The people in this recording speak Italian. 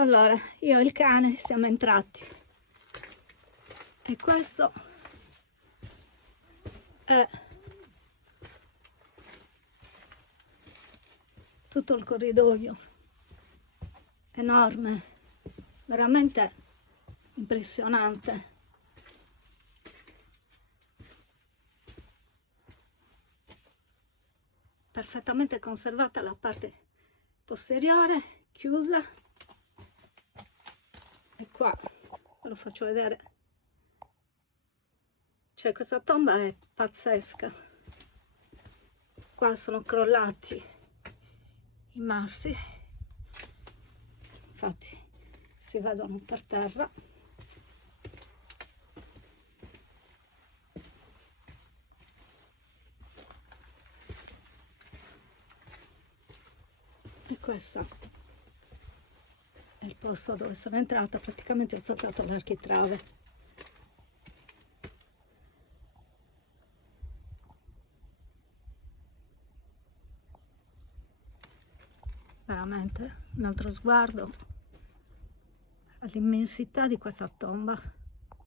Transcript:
Allora, io e il cane siamo entrati e questo è tutto il corridoio, enorme, veramente impressionante. Perfettamente conservata la parte posteriore, chiusa. E qua ve lo faccio vedere, cioè questa tomba è pazzesca. Qua sono crollati i massi, infatti si vedono per terra. E questo è il posto dove sono entrata, praticamente ho saltato l'architrave. Veramente un altro sguardo all'immensità di questa tomba.